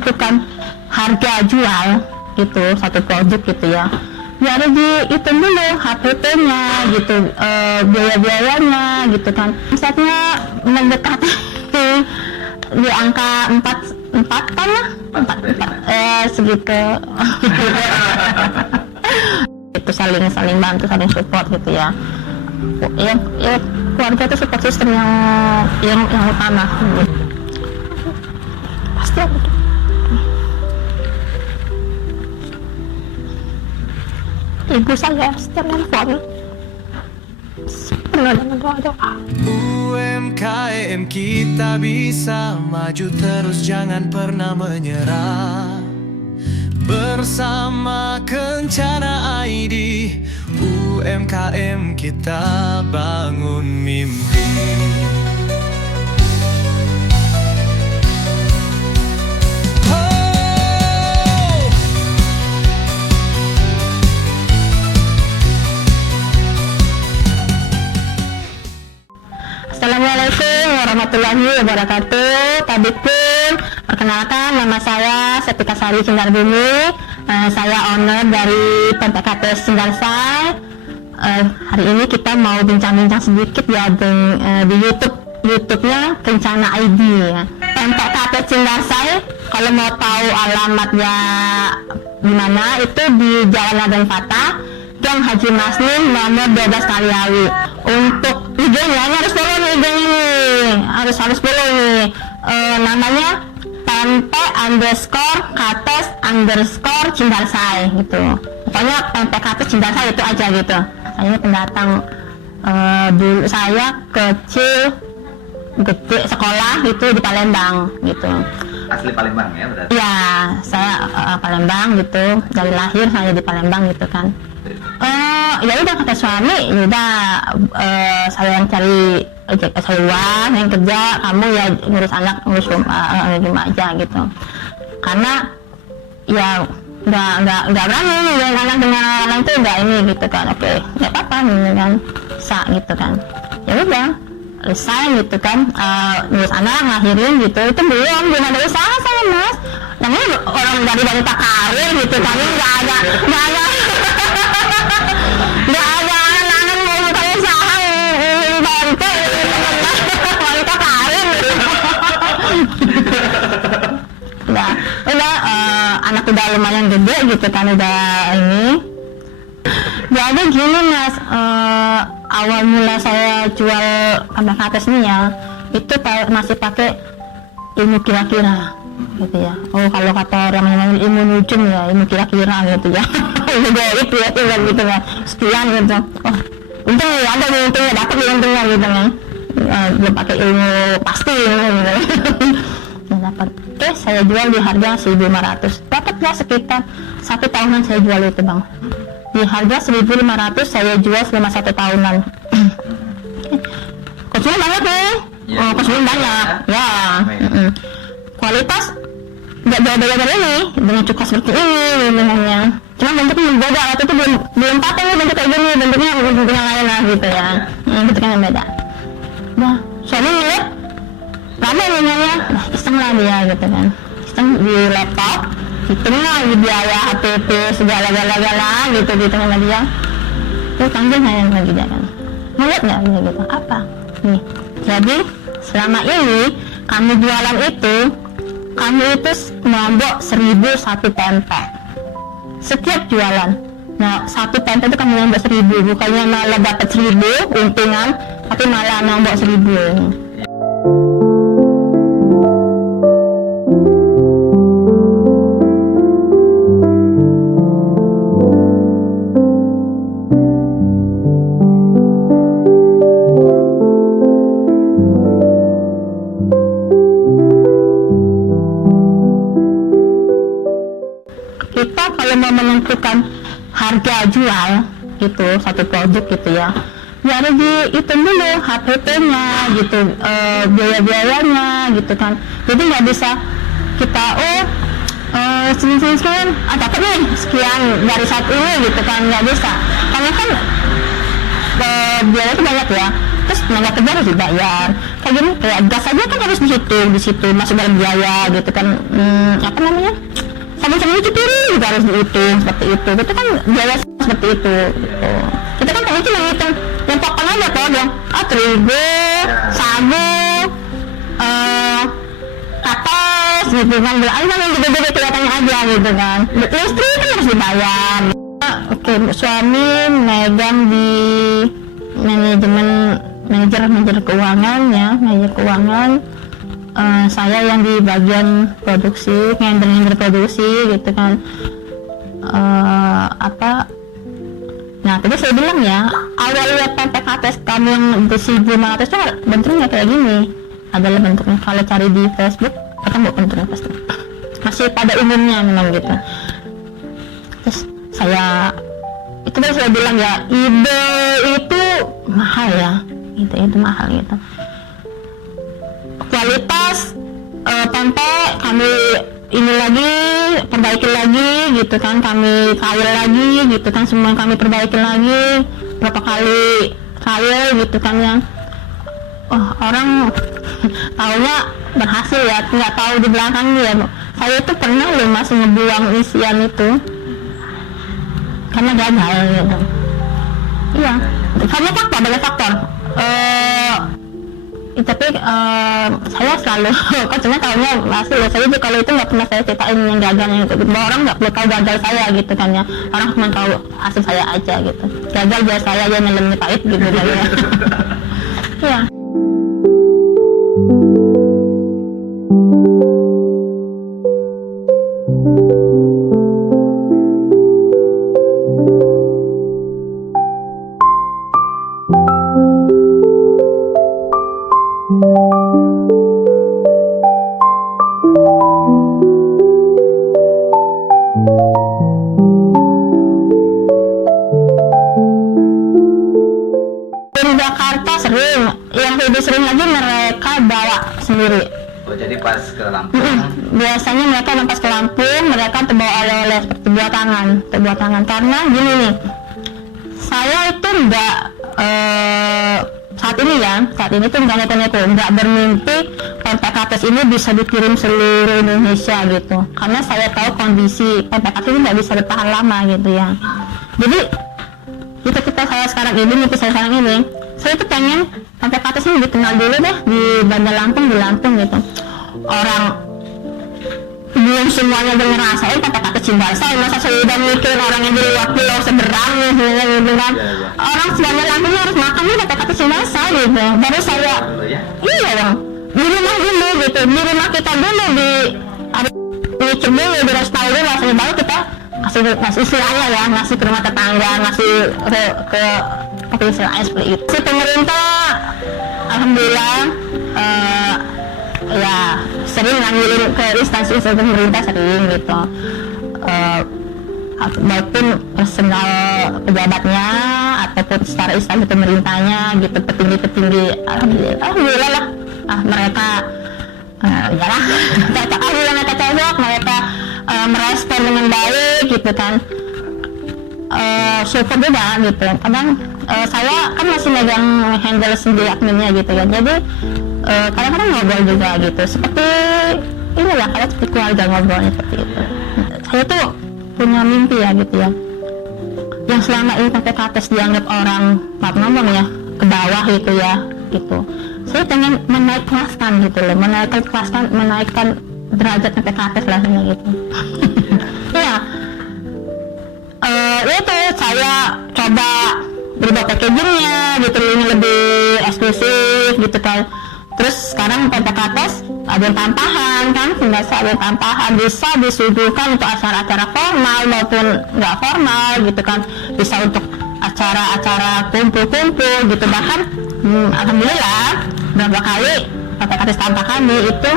menentukan harga jual gitu satu produk gitu ya. Ya ada dihitung dulu HPP-nya gitu, biaya-biayanya gitu kan. Misalnya mendekati di angka 4 kan lah, 4 segitu. Itu saling bantu, saling support gitu ya. Ya keluarga itu support system yang utama gitu. Pasti ada tuh. Ibu saya setiap nelfon pernah dengan doa-doa. UMKM kita bisa maju terus, jangan pernah menyerah. Bersama Kencana ID, UMKM kita bangun mimpi. Assalamualaikum warahmatullahi wabarakatuh. Tabipun, perkenalkan nama saya Setika Sari Cindarbumi. Saya owner dari PMPKT Cindarsai. Hari ini kita mau bincang-bincang sedikit ya di YouTube-nya Kencana ID ya. PMPKT Cindarsai, kalau mau tahu alamatnya di mana, itu di Jalan Raden Fatah, Gang Haji Masnin nomor 12 Kaliawi. Untuk IG-nya harus follow nih, IG-nya nih harus follow nih. Namanya PMP_Kates_Cindarsai gitu. Pokoknya PMP Kates Cindarsai itu aja gitu. Saya ini pendatang, dulu saya kecil gede sekolah itu di Palembang gitu. Asli Palembang ya berarti? Ya, saya Palembang gitu. Dari lahir saya di Palembang gitu kan. Ya udah kata suami, udah saya yang cari uang, yang kerja, kamu ya ngurus anak, ngurus rumah aja gitu. Karena ya nggak berani dengan anak itu nggak ini gitu kan. Oke, nggak apa-apa gitu kan, gitu kan. Ya udah resign gitu kan, ngurus anak, ngelahirin gitu. Itu belum ada usaha saya, Mas. Namanya orang dari wanita karir gitu kan, nggak ada anak-anak mau buka usaha bantu wanita karir. udah anak udah lumayan gede gitu kan, udah ini. Jadi gini Mas, awal mula saya jual kambing kates ini ya, itu masih pakai ilmu kira-kira gitu ya. Oh, kalau kata orang yang ilmu nujum ya, ilmu kira-kira gitu ya. Ilmu gaib ya, gitu ya, sekian gitu. Oh, untung ya, ada untungnya, dapat untungnya gitu kan. Belum pakai ilmu pasti gitu. Dapat. Oke, saya jual di harga 1.500. Dapatnya sekitar 1 tahunan saya jual itu Bang. Di harga 1.500 saya jual selama 1 tahunan. Konsumen banyak nih. Konsumen banyak. Ya. Kualitas nggak beda-beda ini dengan cuka seperti ini bentuknya. Cuma bentuknya beda, waktu itu belum pakai nih bentuk kayak gini, bentuknya lain lah gitu ya. Bentuknya yang beda. Nah, suami ngeliat lama nanya, iseng lah dia gitu kan. Iseng di laptop, hitung lah biaya HPP segala-gala gitu sama dia. Terus panggil saya lagi dia kan. Ngeliat nggak dia gitu? Apa? Nih, jadi selama ini kami jualan itu, kami itu nombok 1.001 pempek setiap jualan. Nah, 1 pempek itu kami nombok 1.000, bukannya malah dapat 1.000 untungan, tapi malah nombok 1.000. Kita kalau mau menentukan harga jual gitu satu produk gitu ya, ya ada dihitung dulu HPP-nya gitu, biaya-biayanya gitu kan. Jadi nggak bisa kita sekian dapat nih sekian dari saat ini gitu kan, nggak bisa. Karena kan biaya itu banyak ya. terus tenaga kerja harus dibayar kayak gini, kayak gas aja kan harus di situ masuk dalam biaya gitu kan. Apa namanya, sabun cuci piring juga harus dihitung seperti itu, itu kan biaya seperti itu gitu. Kita kan itu menghitung yang potong aja kok dong, terigu, sagu, kapas gitu kan, belakang yang gede-gede kelihatannya aja gitu kan. Listrik kan harus dibayar. Oke, suami megang di manajer keuangan ya, manajer keuangan. Saya yang di bagian produksi, handle produksi gitu kan. Nah tadi saya bilang ya, awal lihat PPKTS kami yang di 1.500 itu bentuknya kayak gini, adalah bentuknya kalau cari di Facebook ketemu bentuknya pasti masih pada umumnya memang gitu. Terus itu tadi saya bilang ya, ide itu mahal ya, itu mahal gitu. Kualitas pempek kami ini lagi perbaiki lagi gitu kan, kami trial lagi gitu kan, semua kami perbaiki lagi berapa kali trial gitu kan yang orang taunya berhasil ya, nggak tahu di belakangnya ya. Saya itu pernah loh masih ngebuang isian itu karena gagal gitu. Iya, banyak faktor. Tapi saya selalu cuma tahunya masih ya, saya juga kalau itu nggak pernah saya ceritain yang gagalnya gitu. Orang nggak perlu tahu gagal saya gitu kan ya, orang cuma tahu hasil saya aja gitu. Gagal biar saya aja nyelemnya pahit gitu kan ya. Iya. Di Jakarta sering, yang lebih sering lagi mereka bawa sendiri. Oh, jadi pas ke Lampung. Biasanya mereka pas ke Lampung, mereka terbawa oleh-oleh seperti buat tangan. Karena gini nih, saya itu enggak saat ini tuh enggak bermimpi PPKTS ini bisa dikirim seluruh Indonesia gitu. Karena saya tahu kondisi PPKTS ini nggak bisa bertahan lama gitu ya. Jadi saya sekarang ini, saya tuh pengen PPKTS ini dikenal dulu deh di Bandar Lampung, di Lampung gitu. Orang belum semuanya udah ngerasain PPKTS Cimbalsa, masa saya udah mikir orang yang di luar pulau seberang gitu kan. Orang Bandar Lampung harus makan nih PPKTS Cimbalsa gitu. Baru saya, iya dong, di rumah dulu gitu, di rumah kita dulu dicek dulu, direstau dulu, rasanya baru kita ngasih istilahnya ya, ngasih ke rumah tetangga, ngasih ke istilahnya seperti itu. Si pemerintah alhamdulillah ya sering ngambilin ke instansi pemerintah, sering gitu, maupun personal pejabatnya ataupun secara instansi pemerintahnya gitu, petinggi alhamdulillah lah, mereka yalah alhamdulillah mereka cocok, mereka merespon dengan baik gitu kan. Syukur juga gitu. Kadang saya kan masih megang handle sendiri adminnya gitu ya, jadi kadang-kadang ngobrol juga gitu, seperti inilah, kayak seperti keluarga ngobrolnya seperti itu. Saya tuh punya mimpi ya gitu ya, yang selama ini PPKTS dianggap orang maaf ngomong ya ke bawah gitu ya gitu. Saya pengen menaikkan gitu loh, menaikkan derajat PPKTS lah gitu. Iya. Itu saya coba berubah packagingnya gitu, ini lebih eksklusif gitu kan. Terus sekarang PPKTS ada yang tampahan kan, biasa ada yang tampahan, bisa disuguhkan untuk acara-acara formal maupun nggak formal gitu kan, bisa untuk acara-acara kumpul-kumpul gitu. Bahkan alhamdulillah berapa kali PPKTS tanpa kami itu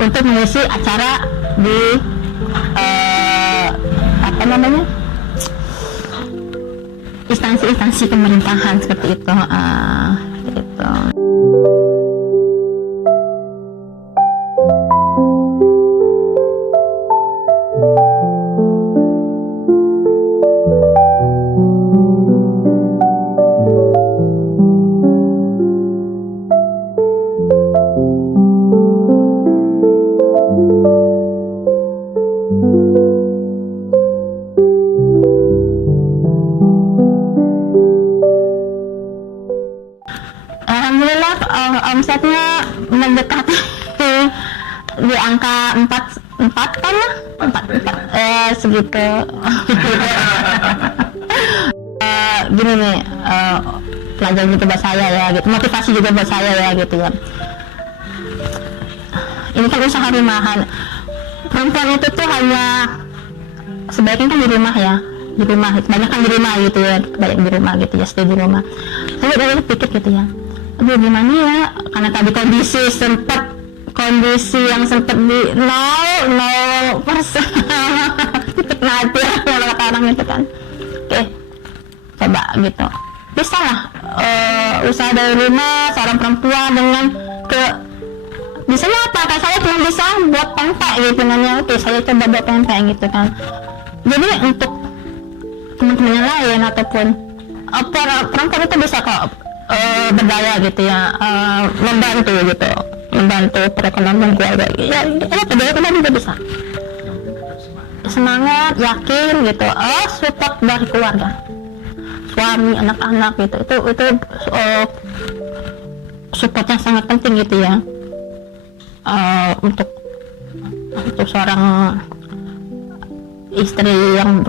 untuk mengisi acara di instansi-instansi pemerintahan seperti itu, gitu. angka 4 kan lah, 4 segitu. Gini nih, pelajaran juga buat saya ya gitu, motivasi juga buat saya ya gitu ya. Ini kan usaha rumahan, perempuan itu tuh hanya sebaiknya kan di rumah ya, di rumah, banyak kan di rumah gitu ya, banyak di rumah gitu ya, stay di rumah. Saya dari pikir gitu ya, aduh gimana ya, karena tadi kondisi yang sempat di 0% mati kalau kata orang itu kan. Oke, coba gitu, bisa lah usaha dari rumah seorang perempuan dengan bisa apa, kan saya cuma bisa buat pempek gitu kan ya. Oke, saya coba buat pempek gitu kan. Jadi untuk teman-teman yang lain ataupun perempuan itu bisa kok berdaya gitu ya, membantu perekonomian keluarga ya, berdaya kalian juga bisa, semangat, yakin gitu, support dari keluarga, suami, anak-anak gitu, itu support yang sangat penting gitu ya, untuk seorang istri yang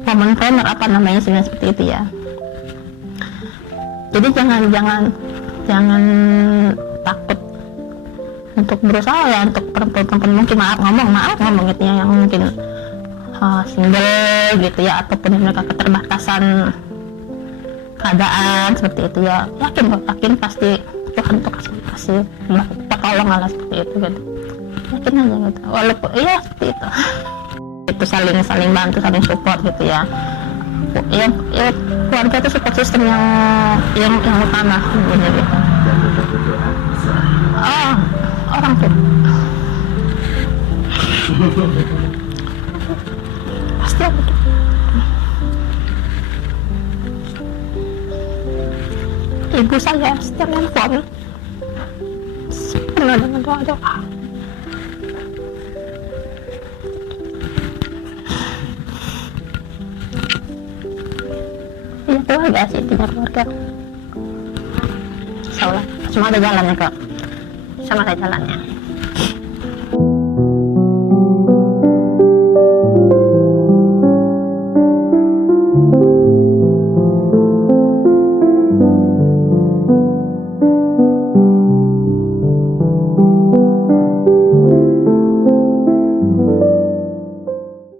womanpreneur seperti itu ya. Jadi jangan takut untuk berusaha ya, untuk perempuan mungkin maaf ngomong gitu ya, yang mungkin single gitu ya, ataupun mereka keterbatasan keadaan seperti itu ya, yakin pasti Tuhan tuh kasih pertolongan lah seperti itu gitu, yakin aja gitu, walaupun iya seperti itu saling bantu, saling support gitu ya. Ya keluarga itu support system yang utama gitu. Orang tuh pasti aku tuh ibu saya setiap nelfon pernah dengan doa. Ya keluarga sih, intinya keluarga. Insyaallah semua ada jalannya kok, sama ada jalannya.